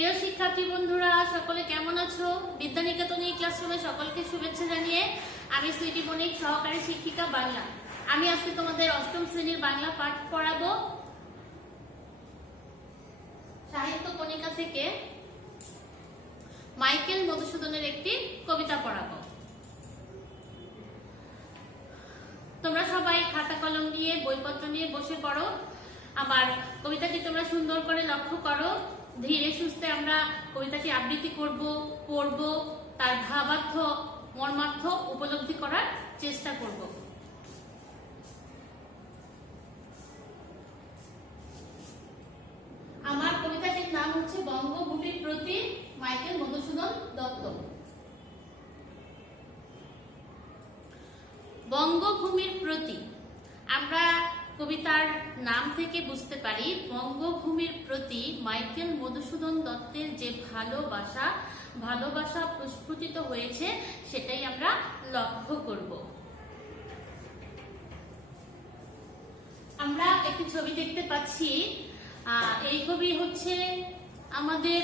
প্রিয় শিক্ষার্থী বন্ধুরা, সকলে কেমন আছো? বিদ্যানিকেতন এই ক্লাসরুমে সকলকে শুভেচ্ছা জানিয়ে আমি সুইটি বণিক, সহকারী শিক্ষিকা বাংলা। আমি আজকে তোমাদের অষ্টম শ্রেণীর বাংলা পাঠ পড়াবো। সাহিত্য কণিকা থেকে মাইকেল মধুসূদনের একটি কবিতা পড়াবো। তোমরা সবাই খাতা কলম নিয়ে বইপত্র নিয়ে বসে পড়ো। আমার কবিতাটি তোমরা সুন্দর করে লক্ষ্য করো। ধীরে সুস্থে আমরা কবিতাটি আবৃত্তি করব, পড়ব, তার ভাবার্থ মর্মার্থ উপলব্ধি করার চেষ্টা করব। আমার কবিতাটির নাম হচ্ছে বঙ্গভূমির প্রতি, মাইকেল মধুসূদন দত্ত। বঙ্গভূমির প্রতি, আমরা কবিতার নাম থেকে বুঝতে পারি বঙ্গভূমির প্রতি মাইকেল মধুসূদন দত্তের যে ভালোবাসা প্রস্ফুটিত হয়েছে সেটাই আমরা লক্ষ্য করব। আমরা একটি ছবি দেখতে পাচ্ছি। এই কবি হচ্ছে আমাদের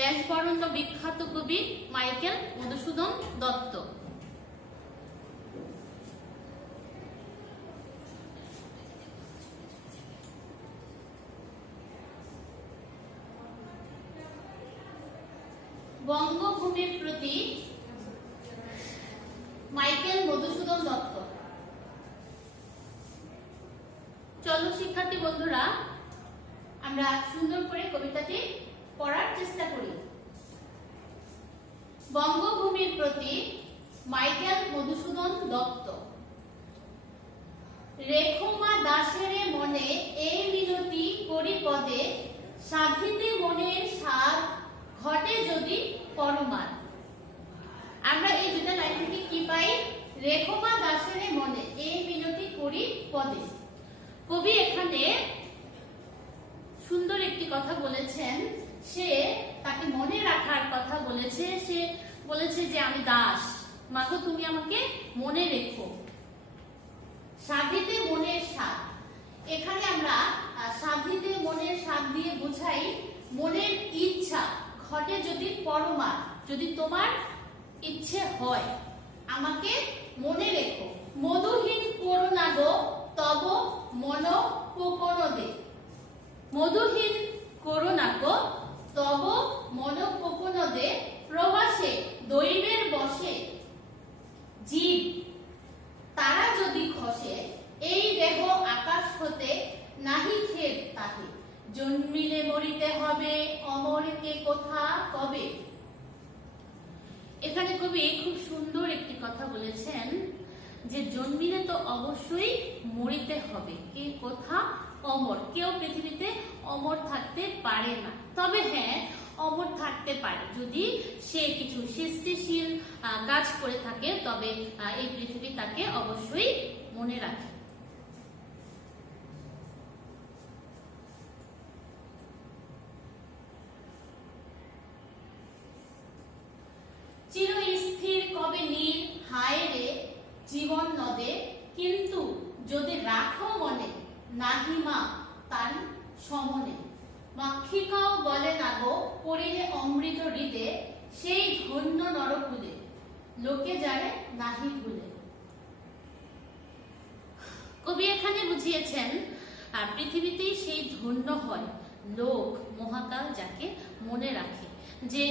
দেশবরেণ্য বিখ্যাত কবি মাইকেল মধুসূদন দত্ত। বঙ্গভূমির প্রতি, মাইকেল মধুসূদন দত্ত। চলো শিক্ষার্থী বন্ধুরা, আমরা সুন্দর করে কবিতাটি পড়ার চেষ্টা করি। বঙ্গভূমির প্রতি, মাইকেল মধুসূদন দত্ত। রেখো মা দাসের মনে এই মিনতি করি পদে, সাধিতে মনের স্বাদ ঘটে যদি পরমার। আমরা এই দুটো লাইন থেকে কি পাই? রেখো মা দাসের মনে এই মিনতি করি পদে। কবি এখানে সুন্দর একটি কথা বলেছেন। সে তাকে মনে রাখার কথা বলেছে। সে বলেছে যে আমি দাস, মাগো তুমি আমাকে মনে রেখো। সাধিতে মনের স্বাদ, এখানে আমরা সাধিতে মনের স্বাদ দিয়ে বুঝাই মনের ইচ্ছা ঘটে যদি পরমার, যদি তোমার ইচ্ছে হয় আমাকে মনে রেখো। মধুহীন করো না গো তব মন কোকনদে। মধুহীন করো না গো তব মন কোকনদে, প্রবাসে দৈবের বসে জীব তারা যদি খসে, এই দেহ আকাশ হতে নাহি খেদ তাহে। জন্মিলে মরিতে হবে অমরকে কোথা কবে। এখানে কবি খুব সুন্দর একটি কথা বলেছেন যে জন্মিলে তো অবশ্যই মরিতে হবে, কে কোথা অমর। কেউ পৃথিবীতে অমর থাকতে পারে না, তবে হ্যাঁ অমর থাকতে পারে যদি সে কিছু সৃষ্টিশীল কাজ করে থাকে, তবে এই পৃথিবী তাকে অবশ্যই মনে রাখে। চিরস্থির কবে নীল হায় রে জীবন নদে, কিন্তু যদি রাখো মনে নাহি মা তার সমনে। মাক্ষিকাও বলে না গো পড়িলে অমৃত হৃদে, সেই ধন্য নরকুলে লোকে যারে নাহি ভুলে। কবি এখানে বুঝিয়েছেন পৃথিবীতেই সেই ধন্য হয় লোক, মহাকাল যাকে মনে রাখে, যে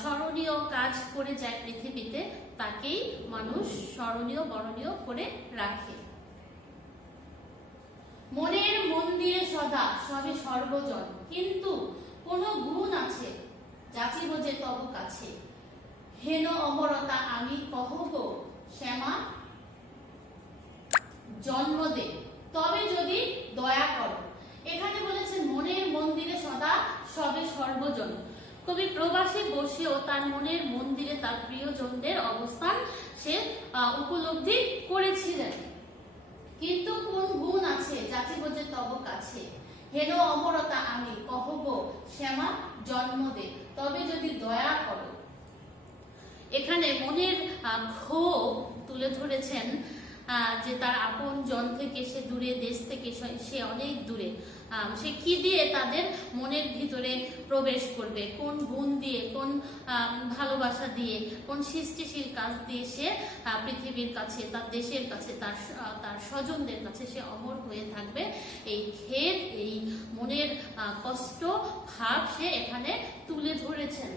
স্মরণীয় কাজ করে যায় পৃথিবীতে, তাকেই মানুষ স্মরণীয় বরণীয় করে রাখে। মনের মন্দিরে সদা সবে সর্বজন, কিন্তু কোন গুণ আছে যাচিব যে তব কাছে। হেন অমরতা আমি কহ গো শ্যামা জন্ম দে, তবে যদি দয়া করো। এখানে বলেছেন মনের মন্দিরে সদা সবে সর্বজন। কবি প্রবাসে বসেও তার মনের মন্দিরে তার প্রিয়জনদের অবস্থান সে উপলব্ধি করেছিলেন। কিন্তু কোন গুণ আছে যাচিব যে তব কাছে। হেন অমরতা আমি কহব শ্যামা জন্ম দে, তবে যদি দয়া করো। এখানে মনের ক্ষোভ তুলে ধরেছেন যে তার আপন জন থেকে সে দূরে, দেশ থেকে সে অনেক দূরে, সে কি দিয়ে তাদের মনের ভিতরে প্রবেশ করবে, কোন গুণ দিয়ে, কোন ভালোবাসা দিয়ে, কোন সৃষ্টিশীল কাজ দিয়ে সে পৃথিবীর কাছে, তার দেশের কাছে, তার স্বজনদের কাছে সে অমর হয়ে থাকবে। এই খেদ, এই মনের কষ্ট ভাব সে এখানে তুলে ধরেছেন।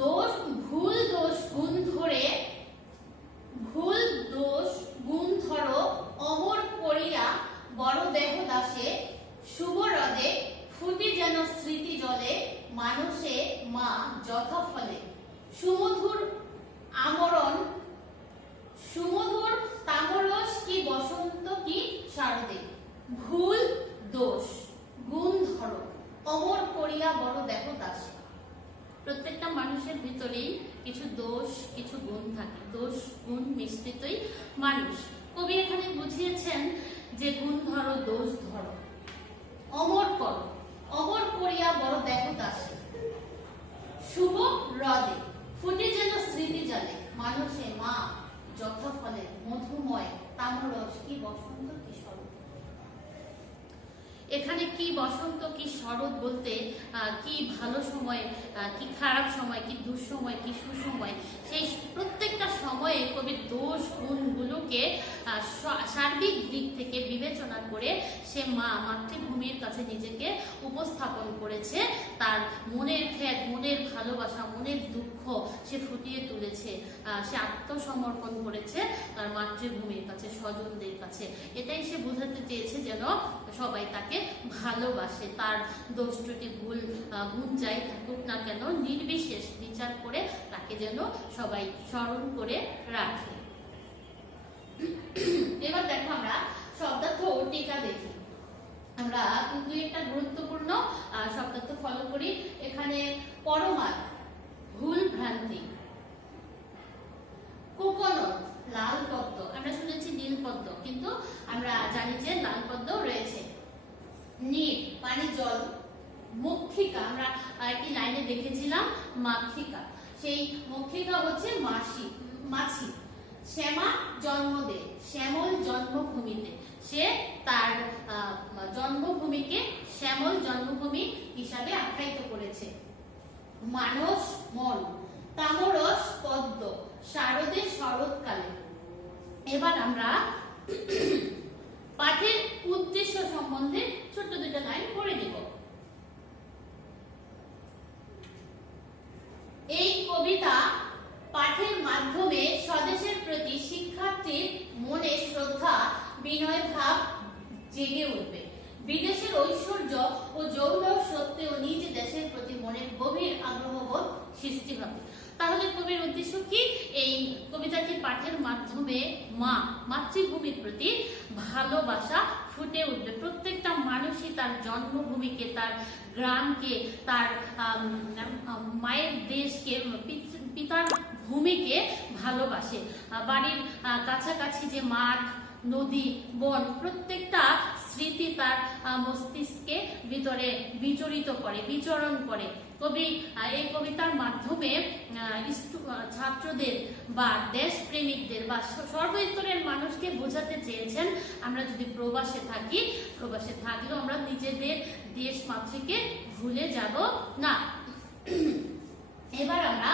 দোষ ভুল দোষ গুণ ধরে, ভুল দোষ গুণ ধরো অমর করিয়া বড় দেহ দাসে, শুভ হ্রদে ফুটি যেন স্মৃতি জলে, মানুষে মা যথা ফলে। সুমধুর আমরণ, সুমধুর তামরস কি বসন্ত কি শারদে। ভুল দোষ গুণ ধরো অমর করিয়া বড় দেহ দাসে। প্রত্যেকটা মানুষের ভিতরেই কিছু দোষ, কিছু গুণ থাকে। দোষ গুণ মিশ্রিতই মানুষ। কবি এখানে বুঝিয়েছেন যে গুণ ধরো, দোষ ধরো, অমর করো, অমর করিয়া বড় দেহ দাসে, শুভ হ্রদে ফুটে যেন স্মৃতি জলে, মানুষে মা যথা ফলে। মধুময় তামরস কি বসন্ত কি শরৎ। এখানে কি বসন্ত কি শরৎ বলতে কি ভালো সময়, কি খারাপ সময়, কি দুঃসময়, কি সুসময়, সেই প্রত্যেকটা সময়ে কবির দোষ গুণগুলোকে সার্বিক দিক থেকে বিবেচনা করে সে মাতৃভূমির কাছে নিজেকে উপস্থাপন করেছে। তার মনের খেদ, মনের ভালোবাসা, মনের দুঃখ সে ফুটিয়ে তুলেছে। সে আত্মসমর্পণ করেছে তার মাতৃভূমির কাছে, স্বজনদের কাছে। এটাই সে বোঝাতে চেয়েছে যেন সবাই তাকে ভালোবাসে। তার দোষ ত্রুটি ভুল গুণ যাই থাকুক না কেন, নির্বিশেষ বিচার করে তাকে যেন সবাই স্মরণ করে রাখে। এবার দেখো আমরা শব্দার্থ ও টিকা দেখি। আমরা কিন্তু একটা গুরুত্বপূর্ণ শব্দার্থ ফলো করি। এখানে পরমাদ ভুল ভ্রান্তি, কোকোনট লাল পদ্ম, আমরা শুনেছি নীল পদ্ম, কিন্তু আমরা জানি যে লাল পদ্ম রয়েছে। নীল পানি জল, মক্ষিকা আমরা একটি লাইনে দেখেছিলাম মাক্ষিকা, সেই মক্ষিকা হচ্ছে মাছি। শ্যামা জন্ম দে, শ্যামল জন্মভূমিতে, সে তার জন্মভূমিকে শ্যামল জন্মভূমি হিসাবে আখ্যায়িত করেছে। মানস মন, তামরস পদ্ম, শারদে শরৎকালে। এবার আমরা পাঠের উদ্দেশ্য সম্বন্ধে ছোট্ট দুটো লাইন পড়ে দিব। এই কবিতা পাঠের মাধ্যমে স্বদেশের প্রতি শিক্ষার্থীর মনে শ্রদ্ধা, বিনয় ভাব জেগে উঠবে। বিদেশের ঐশ্বর্য ও যৌন সত্ত্বেও নিজ দেশের প্রতি মনের গভীর আগ্রহবোধ সৃষ্টি হবে। তাহলে কবির উদ্দেশ্য কি? এই কবিতাটি পাঠের মাধ্যমে মাতৃভূমির প্রতি ভালোবাসা ফুটে উঠবে। প্রত্যেকটা মানুষই তার জন্মভূমিকে, তার গ্রামকে, তার মায়ের দেশকে, পিতার ভূমিকে ভালোবাসে। বাড়ির কাছাকাছি যে মাঠ, নদী, বন, প্রত্যেকটা স্মৃতি তার মস্তিষ্কে ভিতরে বিচরণ করে। কবি এই কবিতার মাধ্যমে ছাত্রদের বা দেশ প্রেমিকদের বা সর্বস্তরের মানুষকে বোঝাতে চেয়েছেন, আমরা যদি প্রবাসে থাকি, প্রবাসে থাকলেও আমরা নিজেদের দেশ মাতৃকে ভুলে যাব না। এবার আমরা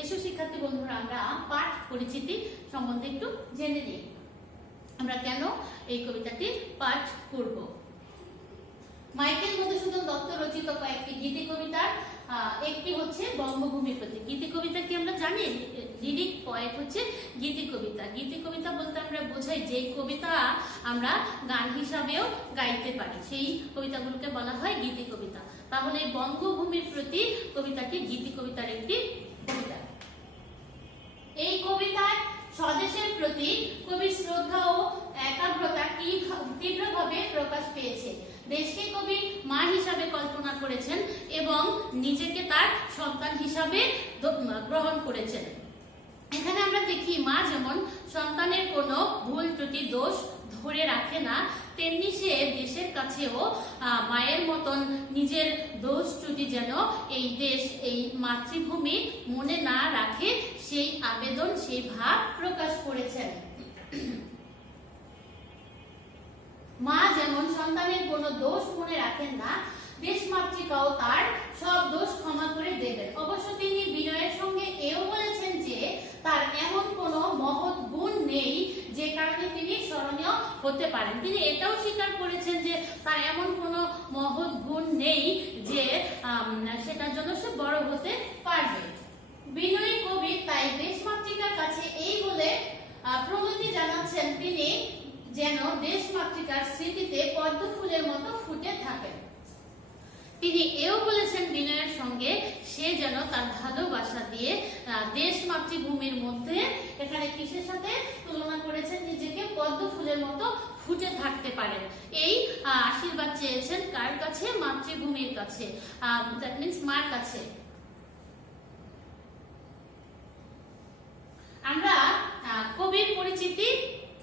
এসো শিক্ষার্থী বন্ধুরা, আমরা পাঠ পরিচিতি সম্বন্ধে একটু জেনে নিই। আমরা কেন এই কবিতাটি পাঠ করব। মাইকেল মধুসূদন দত্ত রচিত কয়েকটি গীতি কবিতার একটি হচ্ছে বঙ্গভূমির প্রতি। গীতি কবিতা কি আমরা জানি? লিরিক পয়েট হচ্ছে গীতি কবিতা। গীতি কবিতা বলতে আমরা বোঝাই যে কবিতা আমরা গান হিসাবেও গাইতে পারি, সেই কবিতাগুলোকে বলা হয় গীতি কবিতা। তাহলে বঙ্গভূমির প্রতি কবিতাটি গীতি কবিতার একটি কবিতা। এই কবিতায় স্বদেশের প্রতি কবির শ্রদ্ধা ও একাগ্রতা তীব্রভাবে প্রকাশ পেয়েছে। দেশকে কবি মা হিসাবে কল্পনা করেছেন এবং নিজেকে তার সন্তান হিসাবে গ্রহণ করেছেন। এখানে আমরা দেখি মা যেমন সন্তানের কোনো ভুল ত্রুটি দোষ ধরে রাখে না, তেমনি সে দেশের কাছেও মায়ের মতন নিজের দোষ ত্রুটি যেন এই দেশ, এই মাতৃভূমি মনে না রাখে, সেই আবেদন, সেই ভাব প্রকাশ করেছেন। মা যেমন সন্তানের কোনো দোষ মনে রাখেন না, দেশমাতৃকাও তার সব দোষ ক্ষমা করে দেবেন। অবশ্য তিনি বিনয়ের সঙ্গে এও বলেছেন যে তার এমন কোনো মহৎ গুণ নেই যে কারণে তিনি স্মরণীয় হতে পারেন। তিনি এটাও স্বীকার করেছেন যে তার এমন কোনো মহৎ গুণ নেই যে সেটার জন্য সে বড় হতে পারবে। বিনয়ী কবি তাই দেশমাতৃকার কাছে এই বলে প্রণতি জানাচ্ছেন, তিনি যেন দেশমাতৃকার স্মৃতিতে পদ্ম ফুলের মতো ফুটে থাকেন। তিনি এও বলেছেন বিনয়ের সঙ্গে সে যেন তার ভালোবাসা দিয়ে দেশ মাতৃভূমির মধ্যে, এখানে কিসের সাথে তুলনা করেছেন নিজেকে, পদ্ম ফুলের মতো ফুটে থাকতে পারেন। এই আশীর্বাদ চেয়েছেন কার কাছে? মাতৃভূমির কাছে, দ্যাট মিন্স মার কাছে। আমরা কবির পরিচিতি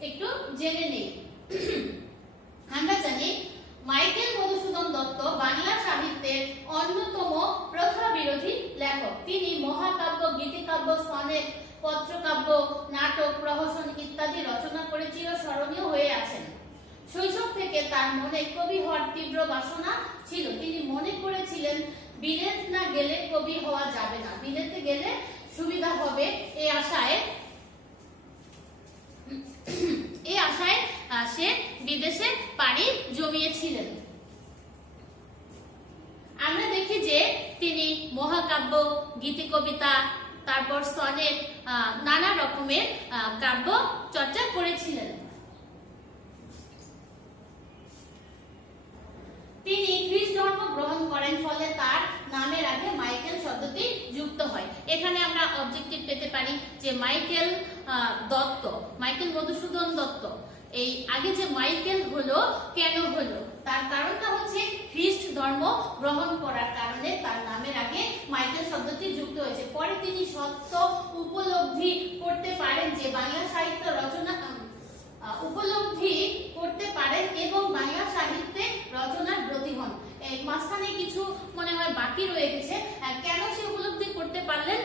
একটু জেনে নেই। আমরা জানি মাইকেল মধুসূদন দত্ত বাংলা সাহিত্যের অন্যতম প্রথা বিরোধী লেখক। তিনি মহাকাব্য, গীতিকাব্য, সনেট, পত্রকাব্য, নাটক, প্রহসন ইত্যাদি রচনা করে চিরস্মরণীয় হয়ে আছেন। শৈশব থেকে তার মনে কবি হওয়ার তীব্র বাসনা ছিল। তিনি মনে করেছিলেন বিলেত না গেলে কবি হওয়া যাবে না, বিলেতে গেলে সুবিধা হবে, এই আশায় সে বিদেশে পাড়ি জমিয়েছিলেন। আমরা দেখি যে তিনি মহাকাব্য, গীতি কবিতা, তারপর সনেট, নানা রকমের কাব্য চর্চা করেছিলেন। তিনি খ্রিস্ট ধর্ম গ্রহণ করেন, ফলে তার নামের আগে মাইকেল শব্দটি যুক্ত হয়। এখানে আমরা অবজেক্টিভ পেতে পারি যে মাইকেল দত্ত, মাইকেল মধুসূদন দত্ত, এই আগে যে মাইকেল হলো কেন হলো, তার কারণটা হচ্ছে খ্রিস্ট ধর্ম গ্রহণ করার কারণে তার নামের আগে মাইকেল শব্দটি যুক্ত হয়েছে। পরে তিনি সত্য উপলব্ধি করতে পারেন যে বাংলা সাহিত্য রচনা উপলব্ধি করতে পারেন এবং বাংলা সাহিত্যে রচনার ব্রতী হন। এই মাঝখানে কিছু মনে হয় বাকি রয়ে গেছে। কেন সে উপলব্ধি করতে পারলেন?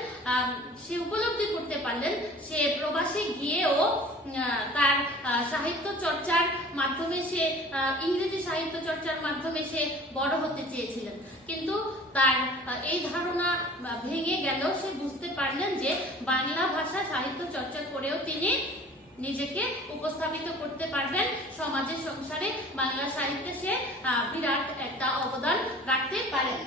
সে উপলব্ধি করতে পারলেন সে প্রবাসে গিয়েও তার সাহিত্য চর্চার মাধ্যমে, সে ইংরেজি সাহিত্য চর্চার মাধ্যমে সে বড় হতে চেয়েছিলেন, কিন্তু তার এই ধারণা ভেঙে গেল। সে বুঝতে পারলেন যে বাংলা ভাষা সাহিত্য চর্চা করেও তিনি নিজেকে উপস্থাপিত করতে পারবেন সমাজের সংসারে, বাংলা সাহিত্যে সে বিরাট একটা অবদান রাখতে পারেন।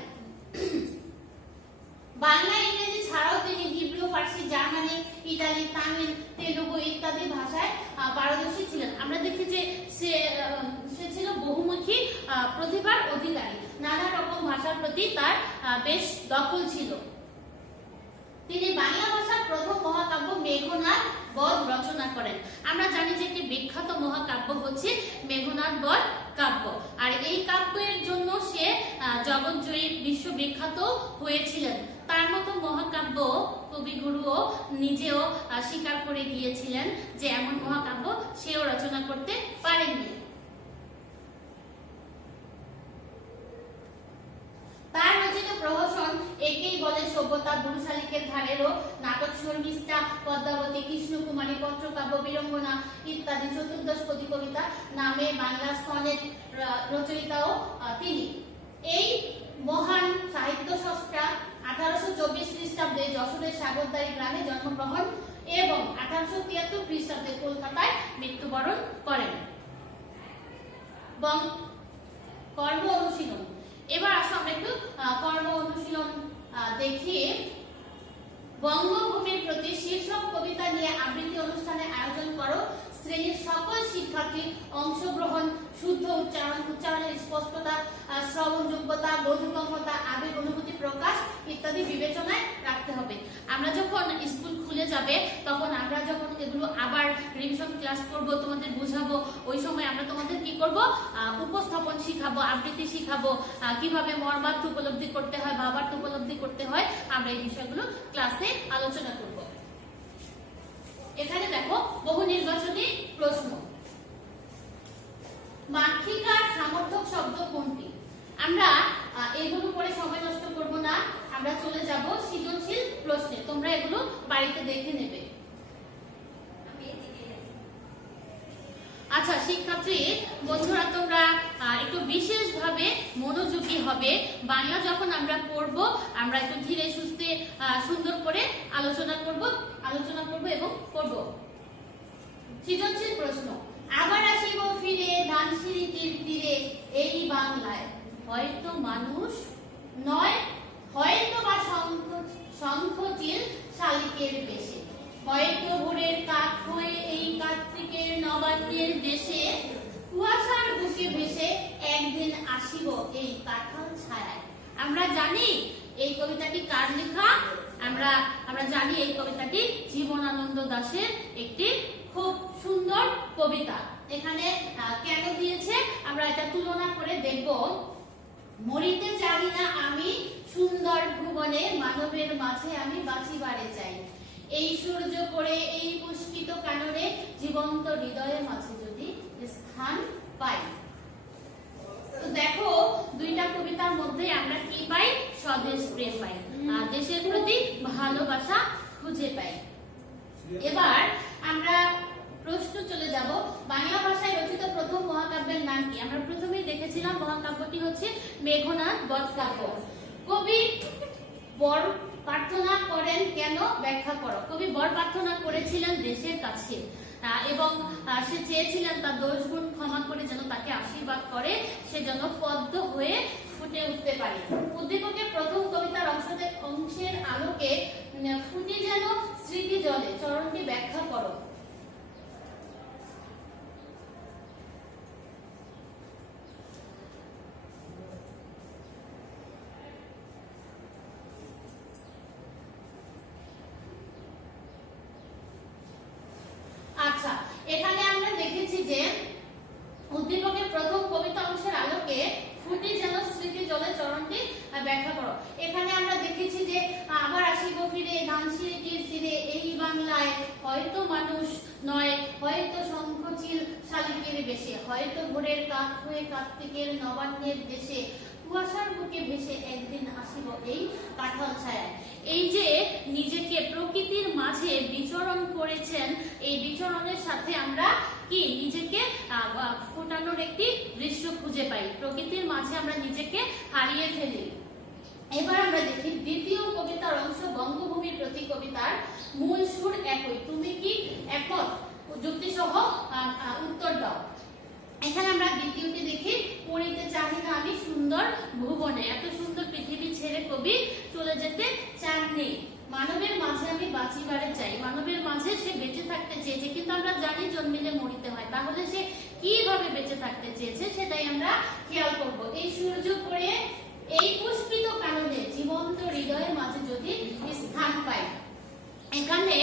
বাংলা, ইংরেজি ছাড়াও তিনি হিব্রু, ফার্সি, জার্মানি, ইতালি, তামিল, তেলুগু ইত্যাদি ভাষায় পারদর্শী ছিলেন। আমরা দেখি যে সে ছিল বহুমুখী প্রতিভার অধিকারী, নানা রকম ভাষার প্রতি তার বেশ দখল ছিল। তিনি বাংলা ভাষার প্রথম মহাকাব্য মেঘনাদ বধ রচনা করেন। আমরা জানি যে একটি বিখ্যাত মহাকাব্য হচ্ছে মেঘনাদ বধ কাব্য, আর এই কাব্যের জন্য সে জগৎজয়ী, বিশ্ববিখ্যাত হয়েছিলেন। তার মতো মহাকাব্য কবিগুরুও নিজেও স্বীকার করে গিয়েছিলেন যে এমন মহাকাব্য সেও রচনা করতে পারেননি। তার রচিত প্রহসন একেই বলে সভ্যতা, বুড়ো শালিকের ধারেরও, নাটক শর্মিষ্ঠা, পদ্মাবতী, কৃষ্ণকুমারী, পত্রকাব্য, বীরঙ্গনা ইত্যাদি 14পদী কবিতা নামে বাংলা সনেট রচয়িতাও তিনি। এই মহান সাহিত্য স্রষ্টা 1824 খ্রিস্টাব্দে যশোরের সাগরদাড়ি গ্রামে জন্মগ্রহণ এবং 1873 খ্রিস্টাব্দে কলকাতায় মৃত্যুবরণ করেন। কর্ম অনুশীলন। এবার আসো আমরা একটু কর্ম অনুশীলন দেখি। বঙ্গভূমির প্রতি শীর্ষক কবিতা নিয়ে আবৃত্তি অনুষ্ঠানের আয়োজন করো। শ্রেণীর সকল শিক্ষার্থীর অংশগ্রহণ, শুদ্ধ উচ্চারণের স্পষ্টতা, শ্রবণ যোগ্যতা, বোধগম্যতা, আবেগ অনুভূতি প্রকাশ ইত্যাদি বিবেচনায় রাখতে হবে। আমরা যখন স্কুল খুলে যাবে তখন আমরা যখন এগুলো আবার রিভিশন ক্লাস করব, তোমাদের বুঝাবো, ওই সময় আমরা তোমাদের কি করব, উপস্থাপন শিখাবো, আবৃত্তি শিখাবো, কিভাবে মর্মার্থ উপলব্ধি করতে হয়, ভাবার্থ উপলব্ধি করতে হয়, আমরা এই বিষয়গুলো ক্লাসে আলোচনা করব। এখানে দেখো বহু নির্বাচনী প্রশ্ন। এটা দেখে নেবে। আচ্ছা শিক্ষার্থী বন্ধুরা, তোমরা একটু বিশেষভাবে মনোযোগী হবে। বাংলা যখন আমরা পড়বো, আমরা একটু ধীরে সুস্থে সুন্দর করে আলোচনা করব এবং পড়ব। সৃজনশীল প্রশ্ন। আবার আসিব ফিরে ধানসিঁড়ি তীরে এই বাংলায়, হয়তো মানুষ নয়, হয়তো বা শঙ্খচিল শালিকের বেশে, হয়তো ভোরের কাক হয়ে এই কার্তিকের নবান্নের দেশে, কুয়াশার বুকে ভেসে একদিন আসিব এই কাঁঠাল ছায়ায়। আমরা জানি এই কবিতাটি কার লেখা? আমরা জানি এই কবিতাটি জীবনানন্দ দাশের একটি খুব সুন্দর কবিতা। এখানে কেন দিয়েছে আমরা এটা তুলনা করে দেখব। মরিতে চাই না আমি সুন্দর ভুবনে, মানবের মাঝে আমি বাঁচিবারে চাই, এই সূর্য করে এই পুষ্পিত কাননে, জীবন্ত হৃদয়ের মাঝে যদি স্থান পাই। তো দেখো দুইটা কবিতার মধ্যে আমরা কি পাই? স্বদেশ প্রেম পাই, দেশের প্রতি ভালোবাসা খুঁজে পাই। এবার আমরা প্রশ্ন চলে যাব, বাংলা ভাষায় রচিত প্রথম মহাকাব্যের নাম কি? আমরা প্রথমেই দেখেছিলাম মহাকাব্যটি হচ্ছে মেঘনাদ বধ কাব্য। কবি বর প্রার্থনা করেন কেন? ব্যাখ্যা করো। কবি বর প্রার্থনা করেছিলেন দেশের কাছে এবং সে চেয়েছিলেন তার দোষ গুণ ক্ষমা করে যেন তাকে আশীর্বাদ করে, সে যেন পদ্ম হয়ে ফুটে উঠতে পারে। উদ্দীপকের প্রথম কবিতার অংশের আলোকে ফুটি যেন স্মৃতি জলে, চরণটি ব্যাখ্যা করো। আচ্ছা, এখানে আমরা দেখেছি যে উদ্দীপকের প্রথম কবিতা অংশের আলোকে ফুটি যেন স্মৃতি জলে, চরণটি ব্যাখ্যা করো। এখানে আমরা দেখেছি যে আবার আসিব ফিরে ধানসিঁড়িটির তীরে এই বাংলায়, হয়তো মানুষ নয়, হয়তো শঙ্খচিল শালিকের বেশে, হয়তো ভোরের কাক হয়ে কার্তিকের নবান্নের দেশে, কুয়াশার বুকে ভেসে একদিন আসিব এই কাঁঠাল ছায়ায়। এই যে নিজেকে প্রকৃতির মাঝে বিচরণ করেছেন, এই বিচরণের সাথে আমরা কি নিজেকে ফোটানোর একটি দৃশ্য খুঁজে পাই। প্রকৃতির মাঝে আমরা নিজেকে হারিয়ে ফেলি। এবার আমরা দেখি দ্বিতীয় কবিতার অংশ, বঙ্গভূমির প্রতি কবিতার মূল সুর একই, তুমি কি একমত? যুক্তি সহ উত্তর দাও। এখানে আমরা দ্বিতীয়টি দেখি, পড়িতে চাহি না আমি সুন্দর ভুবনে, এত সুন্দর পৃথিবী ছেড়ে কবি চলে যেতে চাননি। মানবের মাঝে আমি বাঁচিবারে চাই, মানবের মাঝে সে বেঁচে থাকতে চেয়েছে, কিন্তু আমরা জানি জন্মিলে মরিতে হয়, তাহলে সে কিভাবে বেঁচে থাকতে চেয়েছে সেটাই আমরা খেয়াল করব। এই সূর্য করে এই পুষ্পিত কাননে, জীবন্ত হৃদয়ের মাঝে যদি স্থান পাই। এখানে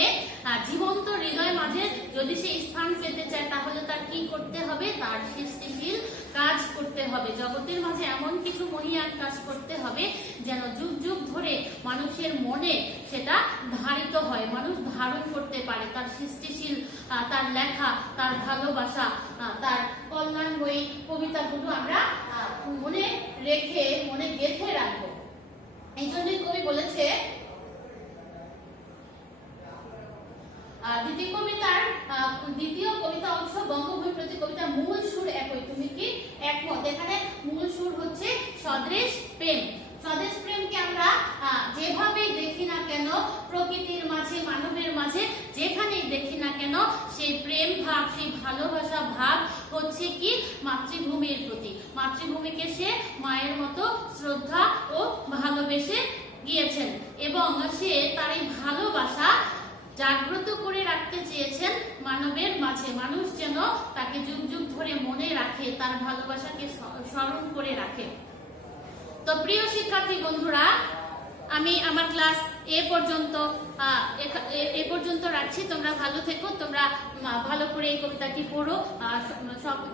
জীবন্ত হৃদয়ের মাঝে যদি সে স্থান পেতে চায় তাহলে তার কি করতে হবে? তার সৃষ্টিশীল কাজ করতে হবে, জগতের মাঝে এমন কিছু মহিয়ান কাজ করতে হবে যেন যুগ যুগ ধরে মানুষের মনে সেটা ধারিত হয়, মানুষ ধারণ করতে পারে। তার সৃষ্টিশীল, তার লেখা, তার ভালোবাসা, তার কল্যাণময়ী কবিতাগুলো আমরা মনে রেখে, মনে গেঁথে রাখবো। এই জন্যই কবি বলেছে দ্বিতীয় কবিতা অংশ, বঙ্গভূমির প্রতি কবিতা মূল সুর একই, তুমি কি একমত? এখানে মূল সুর হচ্ছে স্বদেশ প্রেম। স্বদেশ প্রেমকে আমরা যেভাবেই দেখি না কেন, প্রকৃতির মাঝে, মানবের মাঝে যেখানেই দেখি না কেন, সেই প্রেম ভাব, সেই ভালোবাসা ভাব হচ্ছে কি মাতৃভূমির প্রতি। মাতৃভূমিকে সে মায়ের মতো শ্রদ্ধা ও ভালোবেসে গিয়েছেন এবং সে তার এই ভালোবাসা জাগ্রত করে রাখতে চেয়েছেন মানবের মাঝে, মানুষ যেন তাকে যুগ যুগ ধরে মনে রাখে, তার ভালোবাসাকে স্মরণ করে রাখে। তো প্রিয় শিক্ষার্থী বন্ধুরা, আমি আমার ক্লাস এ পর্যন্ত রাখছি। তোমরা ভালো থেকো, তোমরা ভালো করে এই কবিতাটি পড়ো,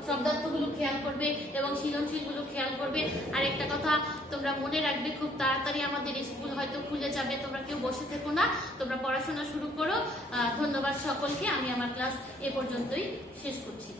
শব্দার্থগুলো খেয়াল করবে এবং সৃজনশীলগুলো খেয়াল করবে। আর একটা কথা তোমরা মনে রাখবে, খুব তাড়াতাড়ি আমাদের স্কুল হয়তো খুলে যাবে, তোমরা কেউ বসে থেকো না, তোমরা পড়াশোনা শুরু করো। ধন্যবাদ সকলকে। আমি আমার ক্লাস এ পর্যন্তই শেষ করছি।